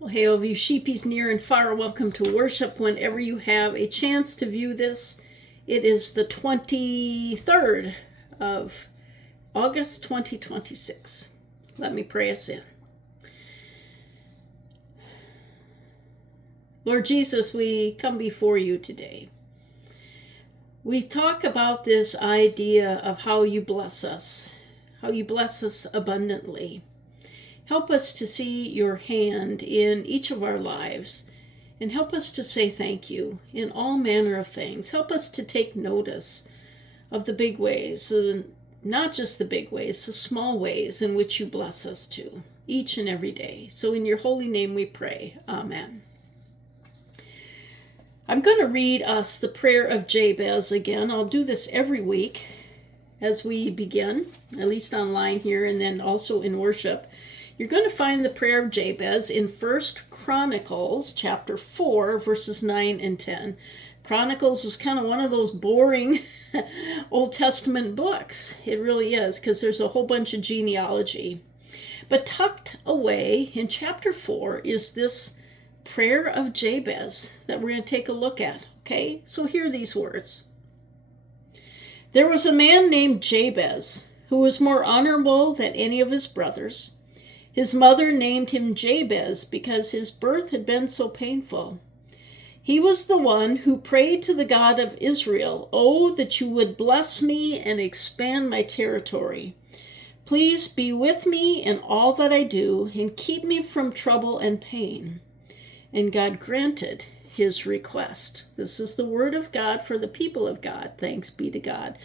Well, hey, all of you sheepies near and far, welcome to worship whenever you have a chance to view this. It is the 23rd of August 2026. Let me pray us in. Lord Jesus, we come before you today. We talk about this idea of how you bless us abundantly. Help us to see your hand in each of our lives, and help us to say thank you in all manner of things. Help us to take notice of the big ways, not just the big ways, the small ways in which you bless us too, each and every day. So in your holy name we pray. Amen. I'm going to read us the prayer of Jabez again. I'll do this every week as we begin, at least online here, and then also in worship. You're going to find the prayer of Jabez in 1 Chronicles chapter 4, verses 9 and 10. Chronicles is kind of one of those boring Old Testament books. It really is, because there's a whole bunch of genealogy. But tucked away in chapter 4 is this prayer of Jabez that we're going to take a look at. Okay, so hear these words. There was a man named Jabez who was more honorable than any of his brothers. His mother named him Jabez because his birth had been so painful. He was the one who prayed to the God of Israel, "Oh, that you would bless me and expand my territory. Please be with me in all that I do and keep me from trouble and pain." And God granted his request. This is the word of God for the people of God. Thanks be to God.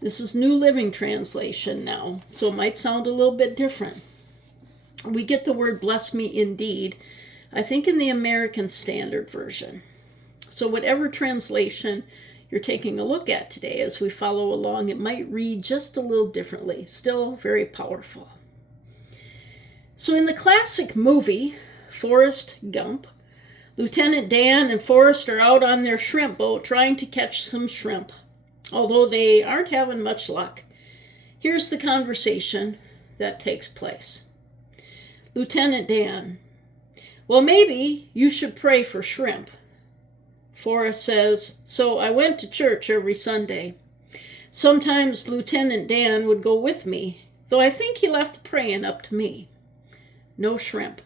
This is New Living Translation now, so it might sound a little bit different. We get the word bless me indeed, I think, in the American Standard Version. So whatever translation you're taking a look at today as we follow along, it might read just a little differently, still very powerful. So in the classic movie, Forrest Gump, Lieutenant Dan and Forrest are out on their shrimp boat trying to catch some shrimp, although they aren't having much luck. Here's the conversation that takes place. Lieutenant Dan: "Well, maybe you should pray for shrimp." Forrest says, "So I went to church every Sunday. Sometimes Lieutenant Dan would go with me, though I think he left the praying up to me. No shrimp."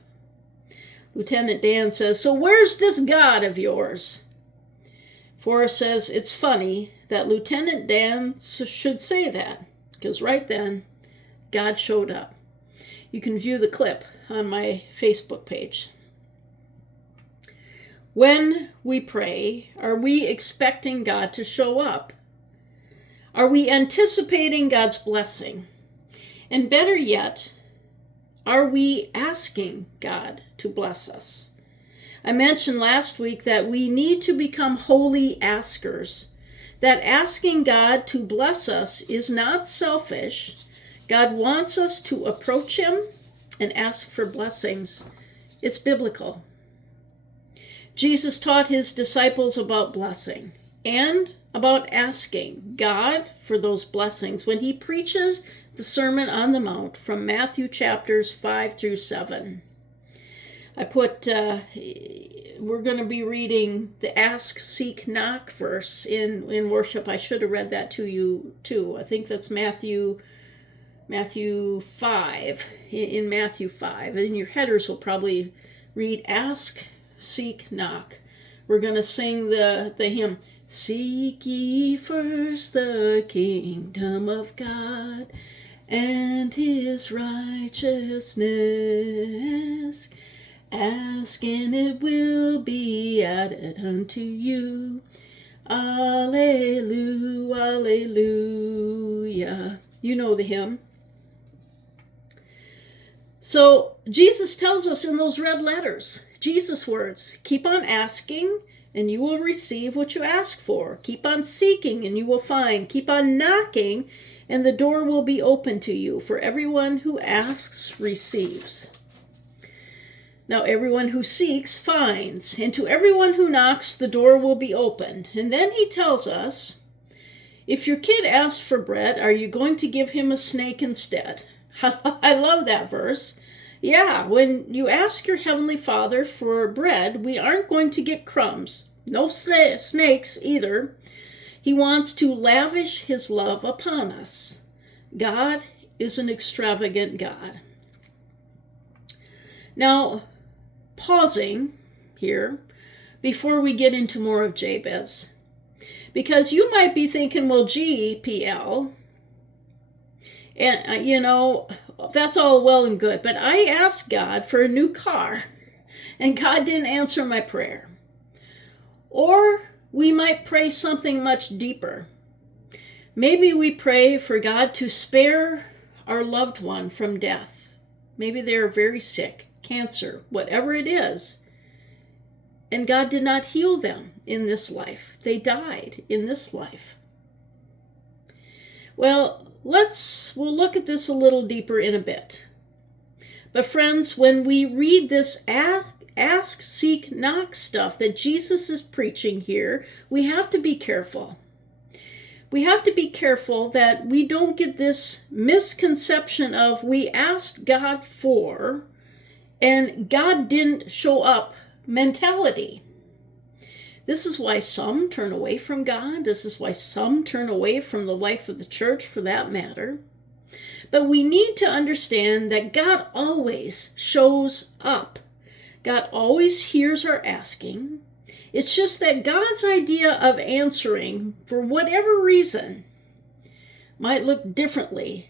Lieutenant Dan says, "So where's this God of yours?" Forrest says, "It's funny that Lieutenant Dan should say that, because right then, God showed up." You can view the clip on my Facebook page. When we pray, are we expecting God to show up? Are we anticipating God's blessing? And better yet, are we asking God to bless us? I mentioned last week that we need to become holy askers, that asking God to bless us is not selfish. God wants us to approach him and ask for blessings. It's biblical. Jesus taught his disciples about blessing and about asking God for those blessings when he preaches the Sermon on the Mount from Matthew chapters 5 through 7. I put, we're going to be reading the ask, seek, knock verse in worship. I should have read that to you too. I think that's Matthew 5, in Matthew 5. And your headers will probably read ask, seek, knock. We're going to sing the hymn, "Seek ye first the kingdom of God and his righteousness. Ask and it will be added unto you. Alleluia, alleluia." You know the hymn. So Jesus tells us in those red letters, Jesus' words, keep on asking and you will receive what you ask for. Keep on seeking and you will find. Keep on knocking and the door will be open to you. For everyone who asks receives. Now everyone who seeks finds, and to everyone who knocks the door will be opened. And then he tells us, if your kid asks for bread, are you going to give him a snake instead? I love that verse. Yeah, when you ask your Heavenly Father for bread, we aren't going to get crumbs. No snakes either. He wants to lavish his love upon us. God is an extravagant God. Now, pausing here before we get into more of Jabez. Because you might be thinking, well, gee, PL, and that's all well and good, but I asked God for a new car, and God didn't answer my prayer. Or we might pray something much deeper. Maybe we pray for God to spare our loved one from death. Maybe they're very sick, cancer, whatever it is. And God did not heal them in this life. They died in this life. Well, we'll look at this a little deeper in a bit. But friends, when we read this ask, seek, knock stuff that Jesus is preaching here, we have to be careful. We have to be careful that we don't get this misconception of we asked God for and God didn't show up mentality. This is why some turn away from God. This is why some turn away from the life of the church, for that matter. But we need to understand that God always shows up. God always hears our asking. It's just that God's idea of answering, for whatever reason, might look differently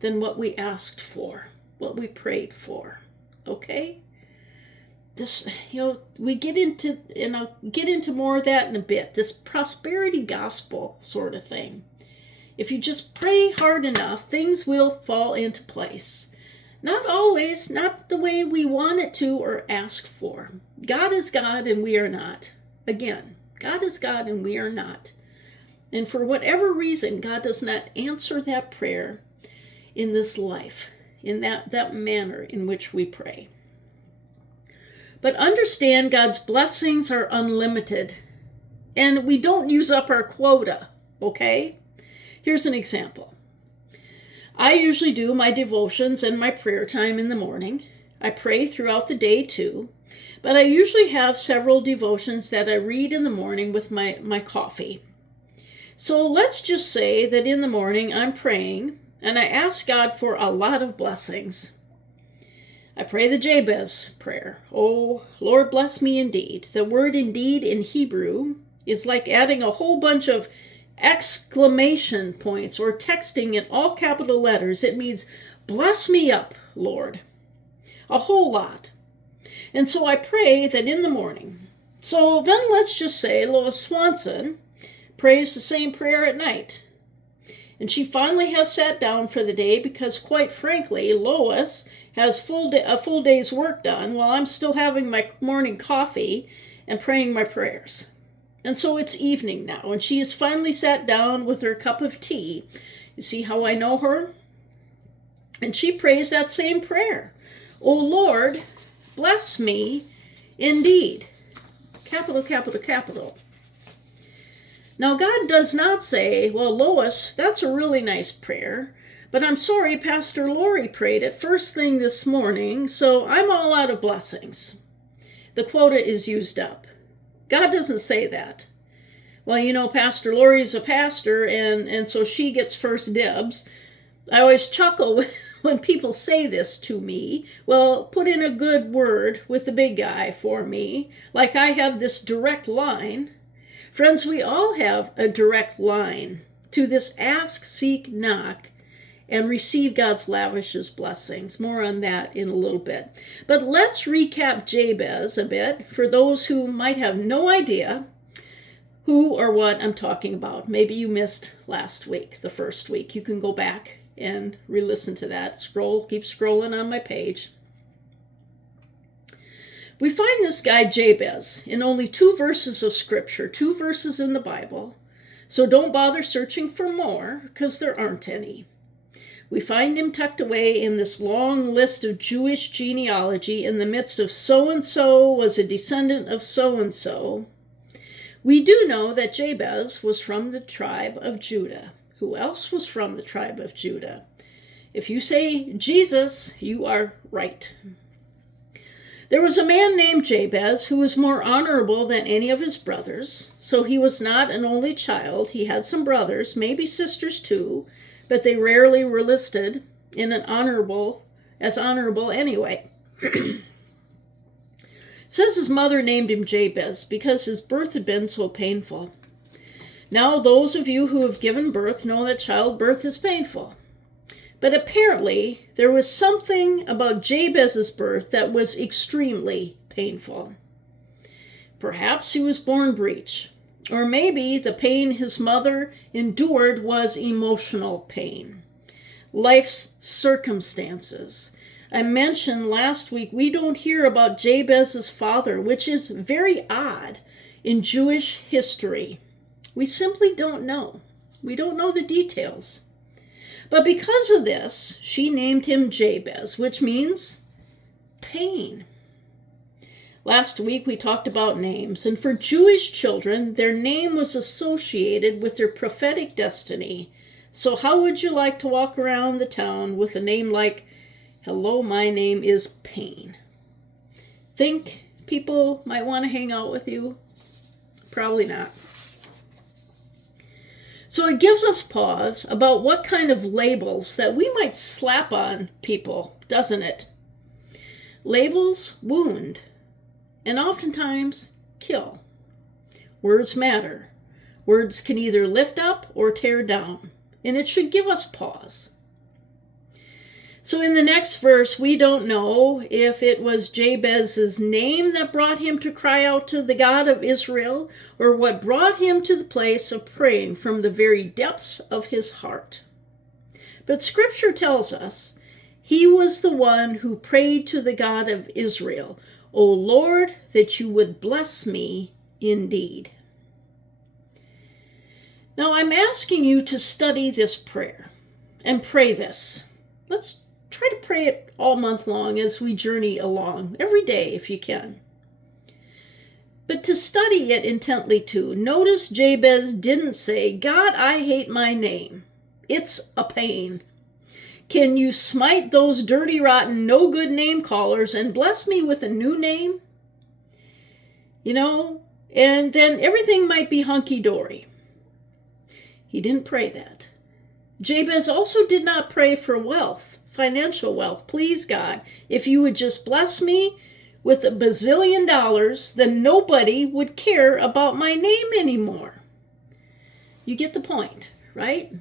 than what we asked for, what we prayed for. Okay? This, we get into, and I'll get into more of that in a bit, this prosperity gospel sort of thing. If you just pray hard enough, things will fall into place. Not always, not the way we want it to or ask for. God is God and we are not. Again, God is God and we are not. And for whatever reason, God does not answer that prayer in this life, in that manner in which we pray. But understand God's blessings are unlimited, and we don't use up our quota, okay? Here's an example. I usually do my devotions and my prayer time in the morning. I pray throughout the day too, but I usually have several devotions that I read in the morning with my coffee. So let's just say that in the morning I'm praying, and I ask God for a lot of blessings. I pray the Jabez prayer. Oh, Lord, bless me indeed. The word indeed in Hebrew is like adding a whole bunch of exclamation points or texting in all capital letters. It means, bless me up, Lord. A whole lot. And so I pray that in the morning. So then let's just say Lois Swanson prays the same prayer at night. And she finally has sat down for the day because, quite frankly, Lois has a full day's work done while I'm still having my morning coffee and praying my prayers. And so it's evening now, and she has finally sat down with her cup of tea. You see how I know her? And she prays that same prayer. Oh Lord, bless me indeed. Capital, capital, capital. Now God does not say, well, Lois, that's a really nice prayer, but I'm sorry Pastor Lori prayed it first thing this morning, so I'm all out of blessings. The quota is used up. God doesn't say that. Well, Pastor Lori's a pastor, and so she gets first dibs. I always chuckle when people say this to me. Well, put in a good word with the big guy for me, like I have this direct line. Friends, we all have a direct line to this ask, seek, knock, and receive God's lavish blessings. More on that in a little bit. But let's recap Jabez a bit for those who might have no idea who or what I'm talking about. Maybe you missed last week, the first week. You can go back and re-listen to that. Keep scrolling on my page. We find this guy Jabez in only 2 verses of scripture, 2 verses in the Bible. So don't bother searching for more, because there aren't any. We find him tucked away in this long list of Jewish genealogy in the midst of so-and-so was a descendant of so-and-so. We do know that Jabez was from the tribe of Judah. Who else was from the tribe of Judah? If you say Jesus, you are right. There was a man named Jabez who was more honorable than any of his brothers. So he was not an only child. He had some brothers, maybe sisters too, but they rarely were listed in as honorable anyway. It says his mother named him Jabez because his birth had been so painful. Now, those of you who have given birth know that childbirth is painful. But apparently, there was something about Jabez's birth that was extremely painful. Perhaps he was born breech, or maybe the pain his mother endured was emotional pain. Life's circumstances. I mentioned last week we don't hear about Jabez's father, which is very odd in Jewish history. We simply don't know. We don't know the details. But because of this, she named him Jabez, which means pain. Last week we talked about names, and for Jewish children, their name was associated with their prophetic destiny. So how would you like to walk around the town with a name like, "Hello, my name is Pain"? Think people might want to hang out with you? Probably not. So it gives us pause about what kind of labels that we might slap on people, doesn't it? Labels wound, and oftentimes kill. Words matter. Words can either lift up or tear down, and it should give us pause. So in the next verse, we don't know if it was Jabez's name that brought him to cry out to the God of Israel, or what brought him to the place of praying from the very depths of his heart. But Scripture tells us he was the one who prayed to the God of Israel, "O Lord, that you would bless me indeed." Now I'm asking you to study this prayer and pray this. Let's try to pray it all month long as we journey along, every day if you can. But to study it intently too, notice Jabez didn't say, "God, I hate my name. It's a pain. Can you smite those dirty, rotten, no good name callers and bless me with a new name?" And then everything might be hunky-dory. He didn't pray that. Jabez also did not pray for wealth, financial wealth. "Please, God, if you would just bless me with $1 bazillion, then nobody would care about my name anymore." You get the point, right?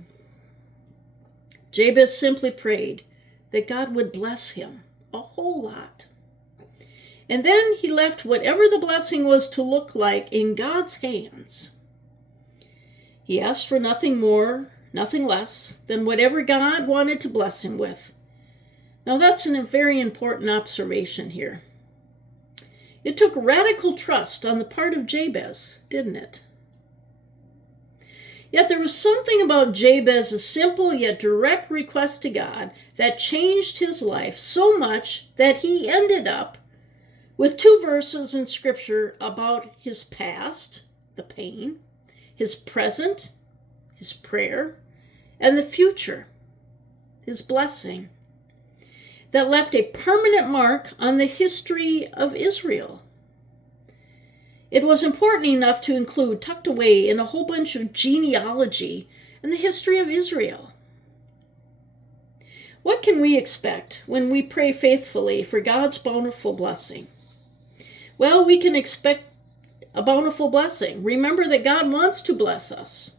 Jabez simply prayed that God would bless him a whole lot. And then he left whatever the blessing was to look like in God's hands. He asked for nothing more, nothing less than whatever God wanted to bless him with. Now that's a very important observation here. It took radical trust on the part of Jabez, didn't it? Yet there was something about Jabez's simple yet direct request to God that changed his life so much that he ended up with 2 verses in Scripture about his past, the pain, his present, his prayer, and the future, his blessing, that left a permanent mark on the history of Israel. It was important enough to include, tucked away in a whole bunch of genealogy, and the history of Israel. What can we expect when we pray faithfully for God's bountiful blessing? Well, we can expect a bountiful blessing. Remember that God wants to bless us.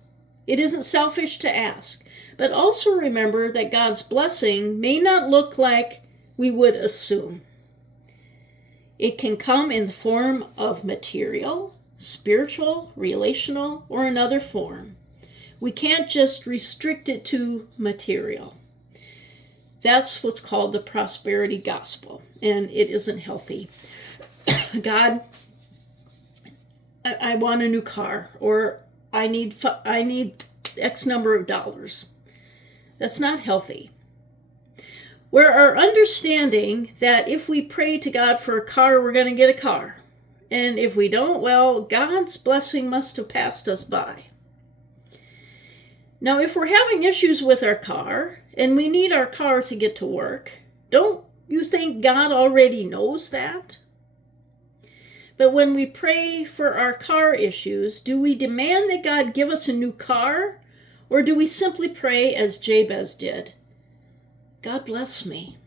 It isn't selfish to ask, but also remember that God's blessing may not look like we would assume. It can come in the form of material, spiritual, relational, or another form. We can't just restrict it to material. That's what's called the prosperity gospel, and it isn't healthy. God, I want a new car, or I need X number of dollars. That's not healthy. Where our understanding that if we pray to God for a car, we're going to get a car. And if we don't, well, God's blessing must have passed us by. Now, if we're having issues with our car and we need our car to get to work. Don't you think God already knows that? But when we pray for our car issues, do we demand that God give us a new car? Or do we simply pray as Jabez did? God bless me.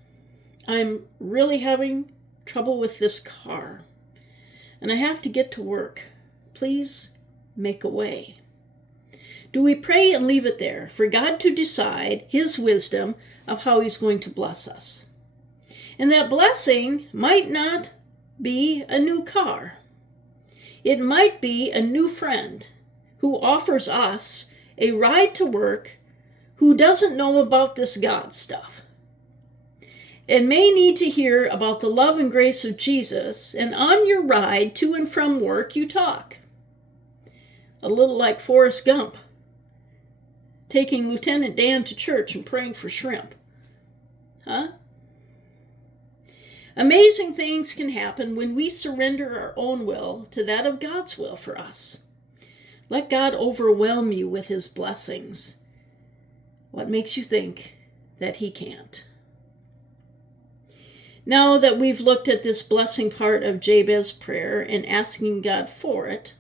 I'm really having trouble with this car, and I have to get to work. Please make a way. Do we pray and leave it there for God to decide His wisdom of how He's going to bless us? And that blessing might not be a new car. It might be a new friend who offers us a ride to work who doesn't know about this God stuff and may need to hear about the love and grace of Jesus, and on your ride to and from work you talk. A little like Forrest Gump, taking Lieutenant Dan to church and praying for shrimp. Huh? Amazing things can happen when we surrender our own will to that of God's will for us. Let God overwhelm you with His blessings. What makes you think that He can't? Now that we've looked at this blessing part of Jabez's prayer and asking God for it,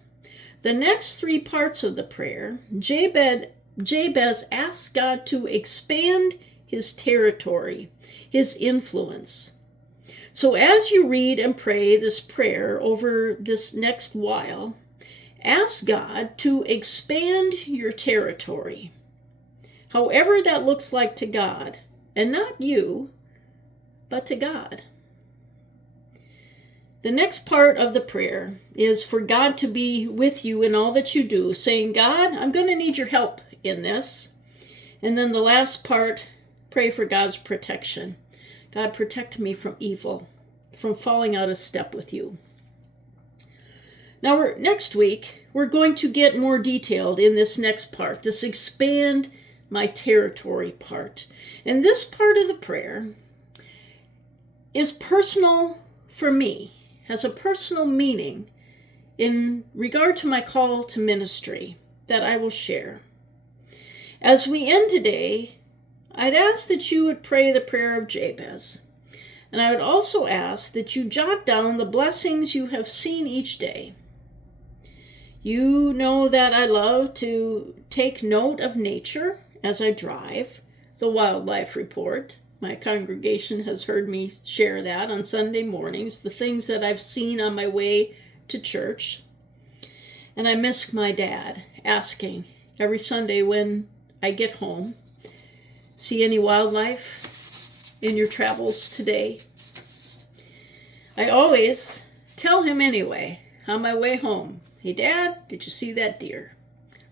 the next three parts of the prayer, Jabez asks God to expand his territory, his influence. So as you read and pray this prayer over this next while, ask God to expand your territory, however that looks like to God, and not you, but to God. The next part of the prayer is for God to be with you in all that you do, saying, God, I'm going to need your help in this. And then the last part, pray for God's protection. God, protect me from evil, from falling out of step with you. Now, next week, we're going to get more detailed in this next part, this expand my territory part. And this part of the prayer is personal for me, has a personal meaning in regard to my call to ministry that I will share. As we end today, I'd ask that you would pray the prayer of Jabez. And I would also ask that you jot down the blessings you have seen each day. You know that I love to take note of nature as I drive, the wildlife report. My congregation has heard me share that on Sunday mornings, the things that I've seen on my way to church. And I miss my dad asking every Sunday when I get home, see any wildlife in your travels today? I always tell him anyway, on my way home, hey Dad, did you see that deer?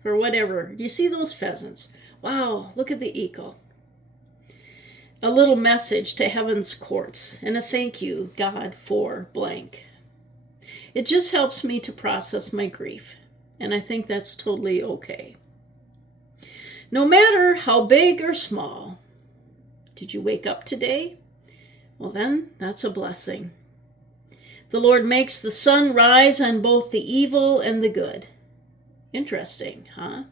Or whatever, do you see those pheasants? Wow, look at the eagle. A little message to heaven's courts and a thank you, God, for blank. It just helps me to process my grief, and I think that's totally okay. No matter how big or small, did you wake up today? Well then, that's a blessing. The Lord makes the sun rise on both the evil and the good. Interesting, huh?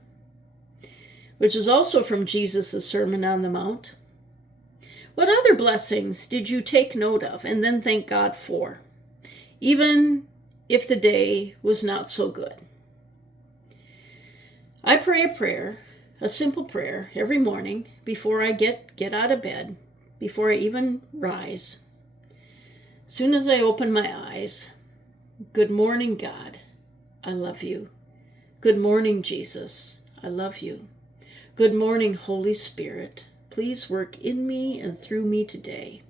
Which is also from Jesus' Sermon on the Mount. What other blessings did you take note of and then thank God for, even if the day was not so good? I pray a prayer, a simple prayer, every morning before I get out of bed, before I even rise. As soon as I open my eyes, good morning, God, I love you. Good morning, Jesus, I love you. Good morning, Holy Spirit. Please work in me and through me today.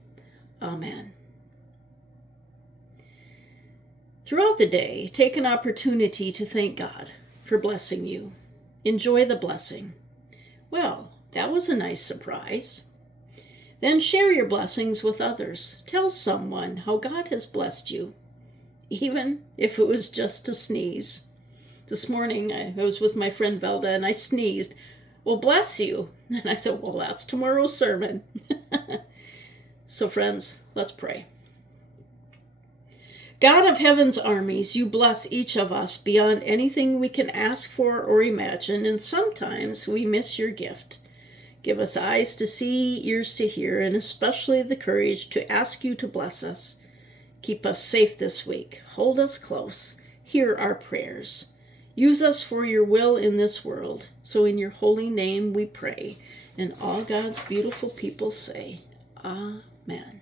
Amen. Throughout the day, take an opportunity to thank God for blessing you. Enjoy the blessing. Well, that was a nice surprise. Then share your blessings with others. Tell someone how God has blessed you, even if it was just a sneeze. This morning, I was with my friend Velda, and I sneezed. Well, bless you. And I said, well, that's tomorrow's sermon. So, friends, let's pray. God of heaven's armies, you bless each of us beyond anything we can ask for or imagine, and sometimes we miss your gift. Give us eyes to see, ears to hear, and especially the courage to ask you to bless us. Keep us safe this week. Hold us close. Hear our prayers. Use us for your will in this world. So in your holy name we pray. And all God's beautiful people say, Amen.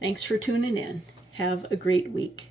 Thanks for tuning in. Have a great week.